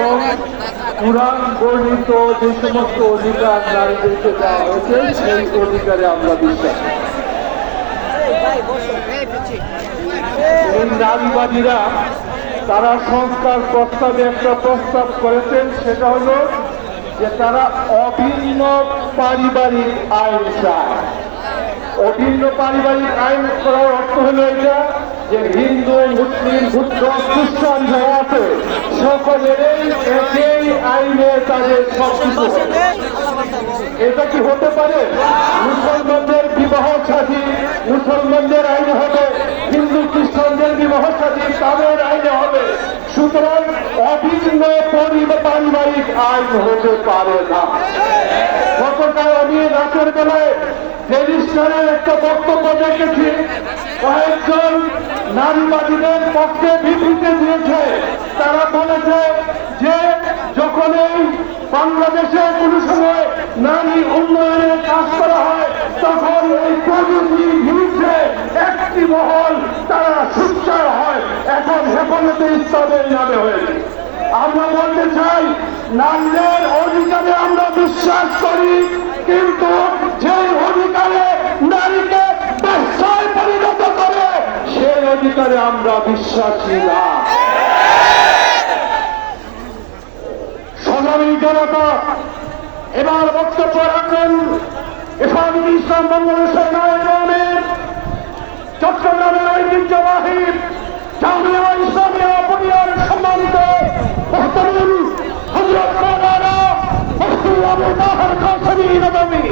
এবং কোরআন বর্ণিত যে সমস্ত অধিকার নারীদেরকে দেওয়া হয়েছে, সেই অধিকারে আমরা বিশ্বাস। নারীবাদীরা, তারা সংস্কার প্রস্তাবে একটা প্রস্তাব করেছেন, সেটা হলো যে তারা অভিন্ন পারিবারিক আইন চায় অভিন্ন পারিবারিক আইন করার অর্থ হলো এটা যে হিন্দু, মুসলিম, বুদ্ধ, খ্রিস্টান যারা আছে, সকলেরই একই আইনে তাদের সবকিছু এটা কি হতে পারে? মুসলমানদের বিবাহ সাথী, মুসলমানদের আইনে হবে, হিন্দু, খ্রিস্টানদের বিবাহ সাথী, তাদের আইনে হবে। সুতরাং পরিবার পারিবারিক আইন হতে পারে না। গতকাল আমি রাতের বেলায় রেজিস্টারের একটা বক্তব্য দেখেছি। কয়েকজন নারীবাদীদের পক্ষে বিবৃতি দিয়েছে। তারা বলেছে যে, যখন এই বাংলাদেশে কোনো সময় নারী উন্নয়নের কাজ করা হয়, তখন এই প্রযুক্তি বিরুদ্ধে একটি মহল তারা সুচ্চার হয়। এখন হেফাজতে ইসলামের নামে হয়েছে। আমরা বলতে চাই, নারীদের অধিকারে আমরা বিশ্বাস করি, কিন্তু যে অধিকারে নারীকে ব্যবসায় পরিণত করে, সেই অধিকারে আমরা বিশ্বাসী না। এবার বক্তব্য রাখবেন ইসলামী ইসলাম বাংলাদেশের নায়কের চট্টগ্রামের ঐতিহ্যবাহী জামিয়া ইসলামিয়া বুনিয়ার সম্মানিত মুফতি আবু তাহের কাসেমি নববী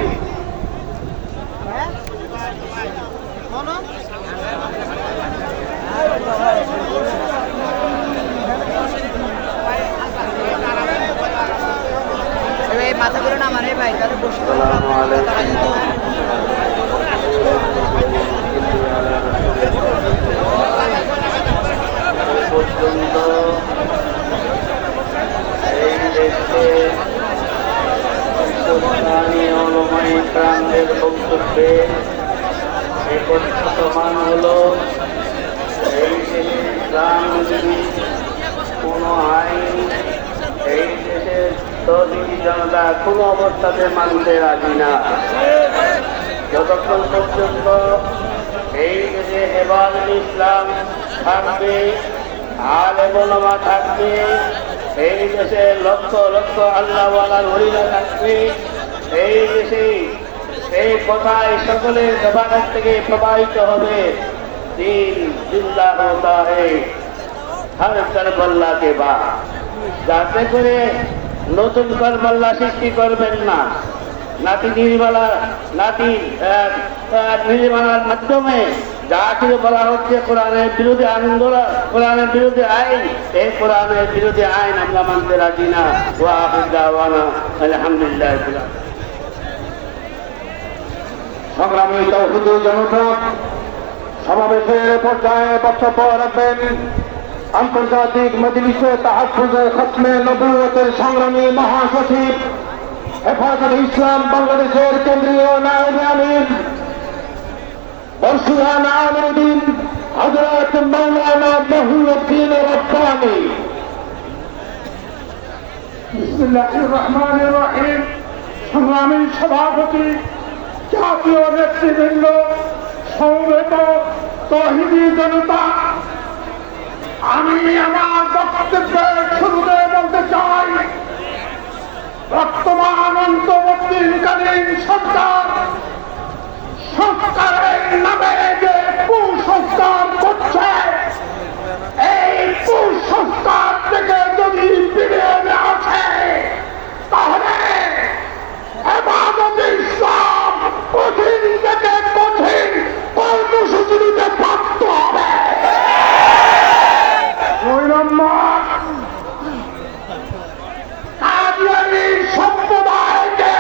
এই মাথাগুলো নামানে ভাই তাহলে বসে পর্যন্ত এই দেশে স্থানীয় অনুমায়ী প্রাণের বক্তব্যে একত্রিত মান হল এই দেশে ইসলাম যদি কোনো আইন, এই দেশের তদিনী জনতা কোনো অবস্থাতে মানতে রাজি যতক্ষণ পর্যন্ত এই দেশে হেবাদ ইসলাম থাকবে আলে বলমা থাকবে, এই দেশে লক্ষ লক্ষ আল্লাহওয়ালার হরিণা থাকবে এই দেশে এই কথায় সকলের জবানের থেকে প্রবাহিত হবে। দিন জিন্দা হতা হে হর করবল্লা কে বা। যাতে করে নতুন করবল্লা সৃষ্টি করবেন না। নাতি নির্মালা, নাতি নির্মালার মাধ্যমে যা কিছু বলা হচ্ছে কোরআনের বিরোধী আন্দোলন কোরআনের বিরোধী আইন। এই কোরআনের বিরোধী আইন আমরা মানতে রাজি না। আলহামদুলিল্লাহ আলহামদুলিল্লাহ। সংগ্রামী জনতা, সমাবেশের পর্যায়ে বক্তব্য রাখবেন। আন্তর্জাতিক মজলিসে তাহাফুজে খসমে নবুয়তের সংগ্রামী মহাসচিব হেফাজত ইসলাম বাংলাদেশের কেন্দ্রীয় নায়ব আমির বর্ষিয়ান আমিরুদ্দিন হজরত মৌলানা মহিউদ্দিন রব্বানি। সংগ্রামী সভাপতি জাতীয় নেতৃবৃন্দ সমবেত তহিদি জনতা, আমি আমার বক্তব্যের শুরুতে বলতে চাই, বর্তমান অন্তর্বর্তীকালীন সরকার সংস্কারের নামে যে কুসংস্কার করছে, এই কুসংস্কার থেকে যদি ফিরিয়ে নেওয়া যায় তাহলে এবাদত ইসলাম কঠিন থেকে কঠিন কর্মসূচি নিতে বাধ্য হবে দুই নম্বর কাদিয়ানি সম্প্রদায়কে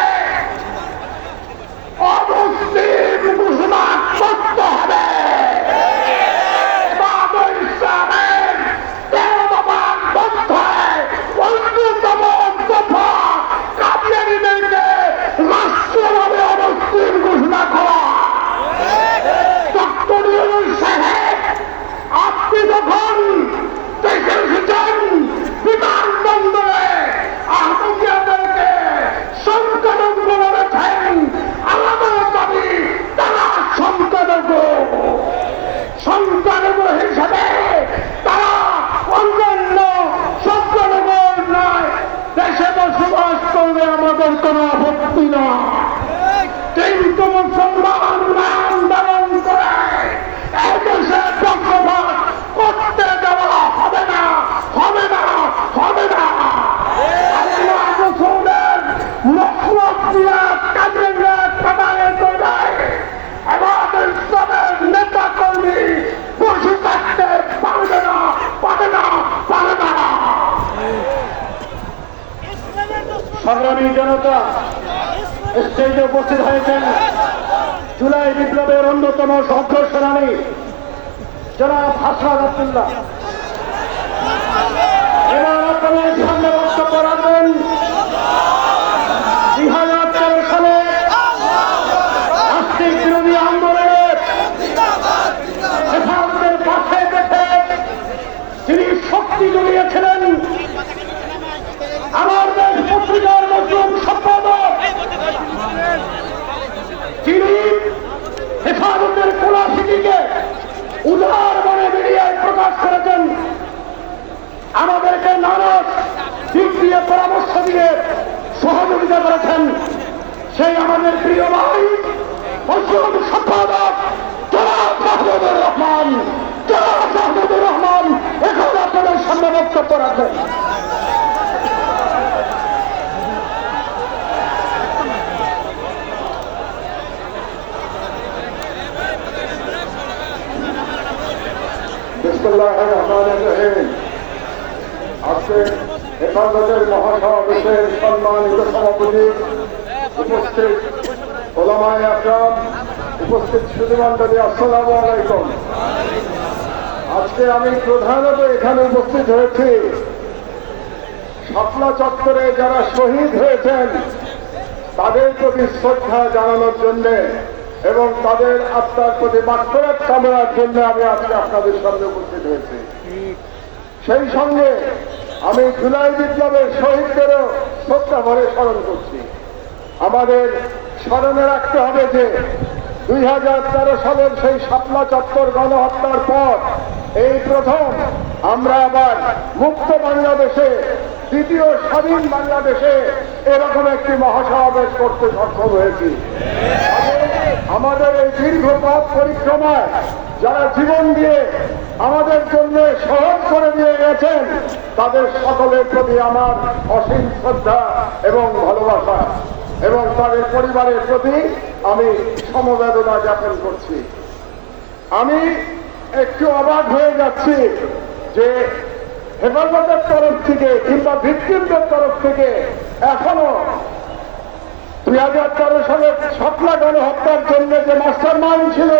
আমাদের কোনো আপত্তি না কিন্তু মুসলমান ধারণ করে। এদেশে পক্ষপাত করতে দেওয়া হবে না হবে না হবে না। নেতা কর্মী বসে থাকতে পারবে না পারে না পারে না। সংগ্রামী জনতা স্টেজে উপস্থিত হয়েছেন জুলাই বিপ্লবের অন্যতম সভ্য সেনানী জনাব হাসরাত আব্দুল্লাহ। এবার আপনাদের সামনে বক্তব্য রাখবেন দুই হাজার তেরো সালে রাষ্ট্রিক বিরোধী আন্দোলনের হেফাজতের পাশে দেখে তিনি শক্তি জড়িয়েছিলেন আমার দেশ পত্রিকার নতুন সম্পাদক তিনি হেফাজতের কোলাসিটিকে উদার মনে মিডিয়ায় প্রকাশ করেছেন আমাদেরকে নানা দিক দিয়ে পরামর্শ দিয়ে সহযোগিতা করেছেন সেই আমাদের প্রিয় ভাই অসম সম্পাদক জনাব রহমান। রহমান, এখন আপনাদের সামনে বক্তব্য রাখবেন। আজকে আমি প্রধানত এখানে উপস্থিত হয়েছি। শাপলা চত্বরে যারা শহীদ হয়েছেন, তাদের প্রতি শ্রদ্ধা জানানোর জন্য এবং তাদের আত্মার প্রতি মাত্রাত কামনার জন্য আমি আজকে আপনাদের সামনে উপস্থিত হয়েছি। সেই সঙ্গে আমি জুলাই বিপ্লবের শহীদদেরও ভরে স্মরণ করছি। আমাদের স্মরণে রাখতে হবে যে দুই হাজার তেরো সালের সেই শাপলা চত্বর গণহত্যার পর এই প্রথম আমরা আবার মুক্ত বাংলাদেশে, দ্বিতীয় স্বাধীন বাংলাদেশে এরকম একটি মহাসমাবেশ করতে সক্ষম হয়েছি। আমাদের এই দীর্ঘ পথ পরিক্রমায় যারা জীবন দিয়ে আমাদের জন্য সহজ করে দিয়ে গেছেন, তাদের সকলের প্রতি আমার অসীম শ্রদ্ধা এবং ভালোবাসা এবং তাদের পরিবারের প্রতি আমি সমবেদনা জ্ঞাপন করছি। আমি একটু অবাক হয়ে যাচ্ছি যে হেফাজতের তরফ থেকে কিংবা ভিক্টিমদের তরফ থেকে এখনও দুই হাজার তেরো সালের ছাপলা গণহত্যার জন্য যে মাস্টার মাইন্ড ছিল,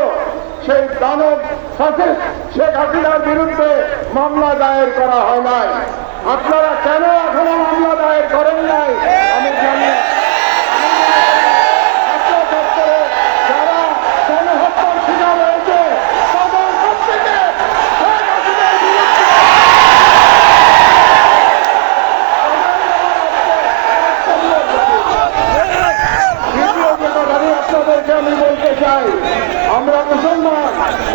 সেই দানব সাথে শেখ হাসিনার বিরুদ্ধে মামলা দায়ের করা হয় নাই। আপনারা কেন এখনও মামলা দায়ের করেন নাই? আমি জানি না। ছাত্র দপ্তরে যারা গণহত্যার শিকার হয়েছে তাদের প্রত্যেকে শেখ হাসিনার বিরুদ্ধে দ্বিতীয় যে কথাটি আপনাদেরকে আমি বলতে চাই আমরা মুসলমান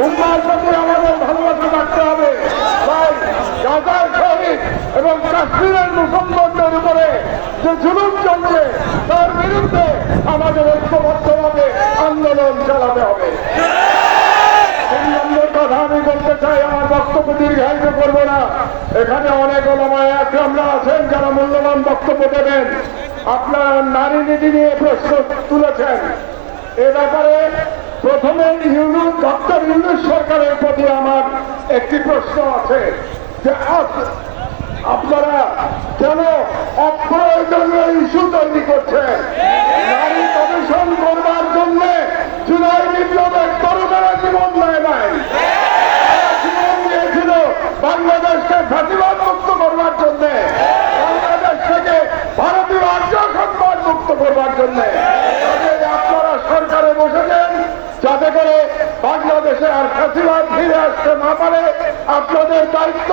উম্মার প্রতি আমাদের ভালোবাসা রাখতে হবে তাই গাজার শহীদ এবং কাশ্মীরের মুসলমানদের উপরে যে জুলুম চলছে তার বিরুদ্ধে আমাদের ঐক্যবদ্ধভাবে আন্দোলন চালাতে হবে। আমি বলতে চাই, আমার বক্তব্য দীর্ঘায়িত করব না। এখানে অনেক আছেন, যারা মূল্যবান বক্তব্য দেবেন। আপনারা নারী নীতি নিয়ে প্রশ্ন তুলেছেন। এ ব্যাপারে প্রথমে ইউনুস সরকারের প্রতি আমার একটি প্রশ্ন আছে যে আপনারা কেন অপ্রয়োজনীয় ইস্যু তৈরি করছেন নারী কমিশন করবার জন্য জুলাই বিপ্লবের তরুণেরা জীবন দেয় নাই। জীবন দিয়েছিল বাংলাদেশকে ফাঁসিবাদ মুক্ত করবার জন্য। বাংলাদেশ থেকে ভারতীয় আর্য মুক্ত করবার জন্য। আপনারা সরকারে বসেছেন যাতে করে বাংলাদেশে আর ফাঁসিবাদ ফিরে আসতে না পারে। আপনাদের দায়িত্ব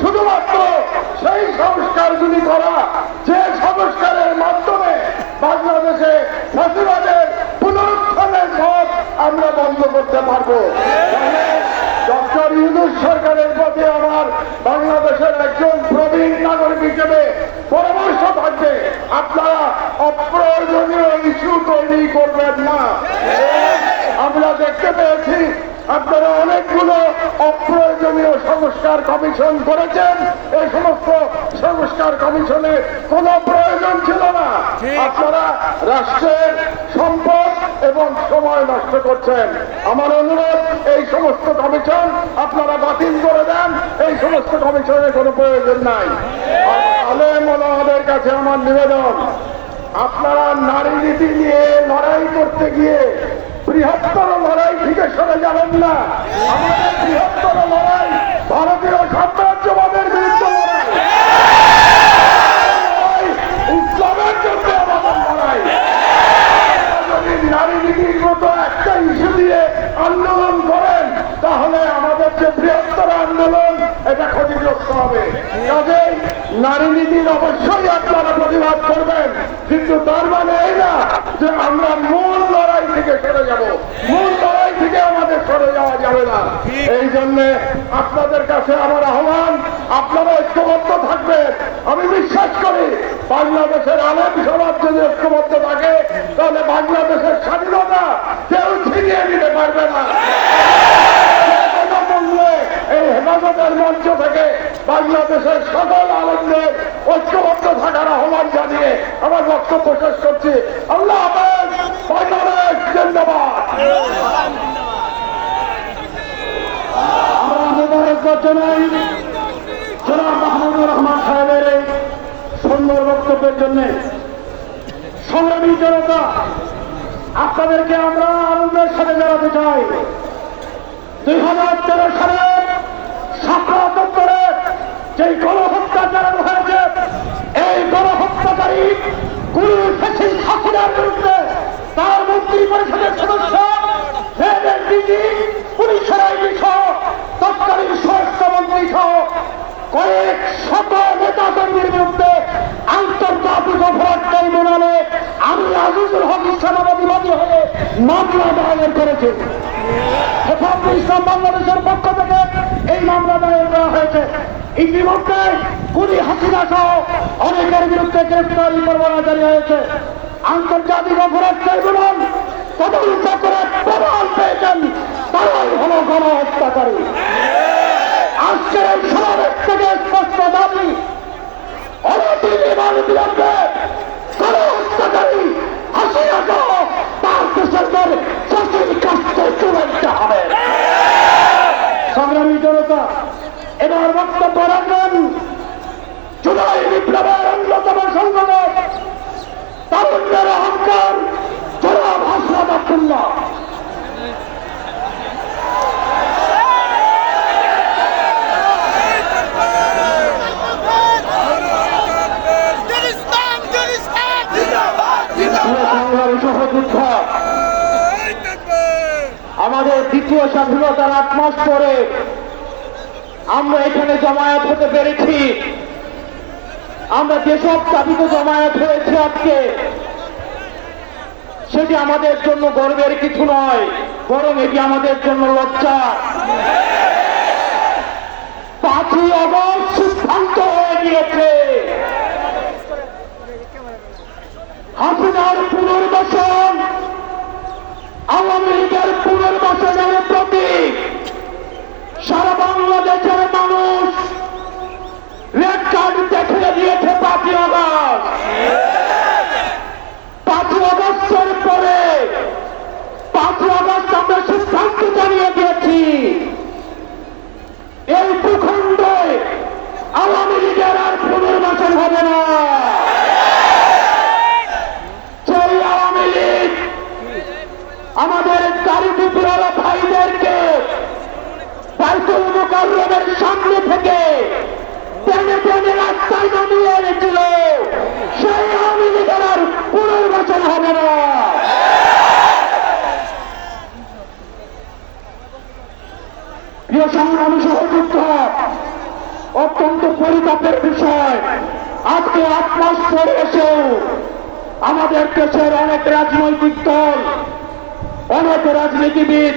শুধুমাত্র সেই সংস্কারগুলি করা, যে সংস্কারের মাধ্যমে বাংলাদেশে ফাঁসিবাদের পুনরুত্থানের পথ আমরা বন্ধ করতে পারব। ডক্টর ইউনুস সরকারের প্রতি আমার বাংলাদেশের একজন প্রবীণ নাগরিক হিসেবে পরামর্শ থাকবে, আপনারা তৈরি করবেন না। আমরা দেখতে পেয়েছি আপনারা অনেকগুলো অপ্রয়োজনীয় সংস্কার কমিশন করেছেন। এই সমস্ত সংস্কার কমিশনের কোন প্রয়োজন ছিল না। আপনারা রাষ্ট্রের সম্পদ এবং সময় নষ্ট করছেন। আমার অনুরোধ এই সমস্ত কমিশন আপনারা বাতিল করে দেন। এই সমস্ত কমিশনের কোনো প্রয়োজন নাই। আলেম ওলামাদের কাছে আমার নিবেদন আপনারা নারী নীতি নিয়ে লড়াই করতে গিয়ে সরে যাবেন না। আমাদের বৃহত্তর লড়াই, ভারতীয় সাম্রাজ্যবাদের বিরুদ্ধে লড়াই। ইসলামের জন্য আমাদের লড়াই। যদি মতো একটা ইস্যু দিয়ে আন্দোলন করেন, তাহলে আমাদের যে বৃহত্তর আন্দোলন, এটা ক্ষতিগ্রস্ত হবে। কাজেই নারী অবশ্যই আপনারা প্রতিবাদ করবেন। কিন্তু তার মানে এই না যে আমরা মূল লড়াই থেকে সরে যাব। মূল সরে যাওয়া যাবে না। এই জন্য আপনাদের কাছে আমার আহ্বান আপনারা ঐক্যবদ্ধ থাকবেন। আমি বিশ্বাস করি বাংলাদেশের আলেম সমাজ যদি ঐক্যবদ্ধ থাকে তাহলে বাংলাদেশের স্বাধীনতা কেউ ছিনিয়ে নিতে পারবে না। এই হেফাজতের মঞ্চ থেকে বাংলাদেশের সকল আনন্দের ঐক্যবদ্ধ থাকার আহ্বান জানিয়ে আমার বক্তব্য শেষ করছি। আল্লাহ বাংলাদেশ জিন্দাবাদ আমরা মোবারকবাদ জানাই মাহমুদুর রহমান সাহেবের এই সুন্দর বক্তব্যের জন্য সংগ্রামী জনতা, আপনাদেরকে আমরা আনন্দের সাথে জানাতে চাই। দুই হাজার তেরো দপ্তরে যে গণহত্যা চালানো হয়েছে, এই গণহত্যাকারী গুরু শেষিন হাসিনার বিরুদ্ধে তার মন্ত্রী পরিষদের সদস্য পুলিশের আইনি সহ তৎকালীন স্বরাষ্ট্রমন্ত্রী সহ কয়েক শত নেতা কর্মীর বিরুদ্ধে আন্তর্জাতিক অপরাধ ট্রাইব্যুনালে আমি আজিজুল হক ইসলামাবাদী হয়ে মামলা দায়ের করেছি। হেফাজতে ইসলাম বাংলাদেশের পক্ষ থেকে এই মামলা দায়ের করা হয়েছে। ইতিমধ্যে কুড়ি হাসিনা সহ অনেকের বিরুদ্ধে গ্রেফতারি পরোয়ানা জারি হয়েছে। আন্তর্জাতিক অপরাধ ট্রাইব্যুনাল তদন্ত করে প্রমাণ পেয়েছেন, তারাই হল গণহত্যাকারী আজকের এই সমাবেশ থেকে স্পষ্ট দাবি অনতিবিমান বিলম্বে গণহত্যাকারী হাসিনা সহ তার দেশের সঠিক কাজকে চূড়ান্ত অহংকার আব্দুল্লাহ আমাদের দ্বিতীয় স্বাধীনতার আট মাস পরে আমরা এখানে জমায়েত হতে পেরেছি। আমরা যেসব দাবিতে জমায়েত হয়েছে আজকে সেটি আমাদের জন্য গর্বের কিছু নয়, বরং এটি আমাদের জন্য লজ্জা। পাঁচই অগস্ট সিদ্ধান্ত হয়ে গিয়েছে। হাসিনার পুনর্বাসন, আওয়ামী লীগের পুনর্বাসনের প্রতীক। সারা বাংলাদেশের মুকাররমের সামনে থেকে টেনে টেনে রাস্তায় নামিয়ে এনেছিল। সেই আওয়ামী লীগের আর পুনর্বাসন হবে না। প্রিয় সংগ্রামী সহযুক্ত, অত্যন্ত পরিতাপের বিষয়। আজকে আট মাস পরে আমাদের দেশের অনেক রাজনৈতিক দল, অনেক রাজনীতিবিদ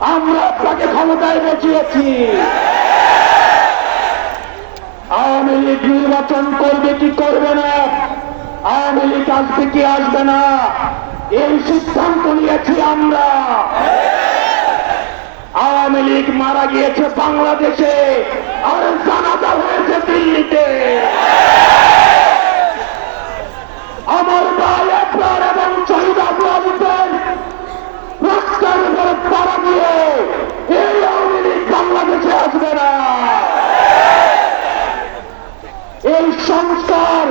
আমরা আপনাকে ক্ষমতায় বসিয়েছি আওয়ামী লীগ নির্বাচন করবে কি করবে না? আওয়ামী লীগ আসবে কি আসবে না? এই সিদ্ধান্ত নিয়েছি আমরা। আওয়ামী লীগ মারা গিয়েছে বাংলাদেশে আর জানাজা হয়েছে দিল্লিতে। আমার ভাই আপনার এই সংস্কার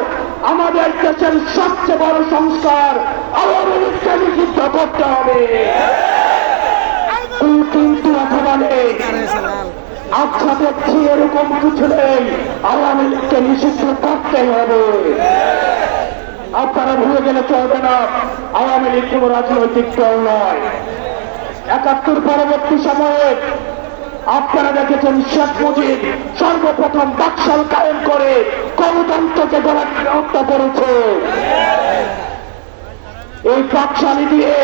আমাদের দেশের সবচেয়ে বড় সংস্কার, আওয়ামী লীগকে নিষিদ্ধ করতে হবে। কিন্তু অথবা নেই আচ্ছা দেখছি এরকম কিছু নেই, আওয়ামী লীগকে নিষিদ্ধ করতে হবে। আপনারা ভুলে গেলে চলবে না। আওয়ামী লীগ কোন রাজনৈতিক দল নয়। একাত্তর পরবর্তী সময়ে আপনারা দেখেছেন শেখ মুজিব সর্বপ্রথম বাকশাল কায়েম করে গণতন্ত্রকে গড়াকে হত্যা করেছে। এই বাকশালী দিয়ে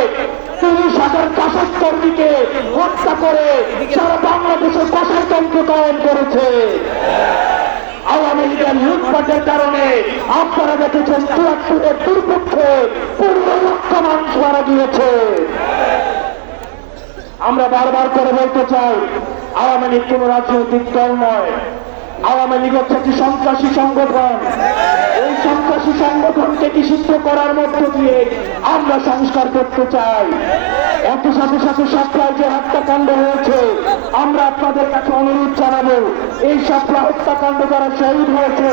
তিরিশ হাজার কাশক কর্মীকে হত্যা করে সারা বাংলাদেশের কষায়তন্ত্র কায়েম করেছে। আপনারা দেখেছেন লক্ষ মানুষ মারা গিয়েছে আমরা বারবার করে বলতে চাই, আওয়ামী লীগ কোন রাজনৈতিক দল নয়। আওয়ামী লীগ হচ্ছে একটি সন্ত্রাসী সংগঠন সন্ত্রাসী সংগঠনকে নিষিদ্ধ করার মধ্য দিয়ে আমরা সংস্কার করতে চাই? এত সাথে সাথে সাপ্লাই যে হত্যাকাণ্ড হয়েছে, আমরা আপনাদের কাছে অনুরোধ জানাব, এই সাপ্লা হত্যাকাণ্ড যারা শহীদ হয়েছে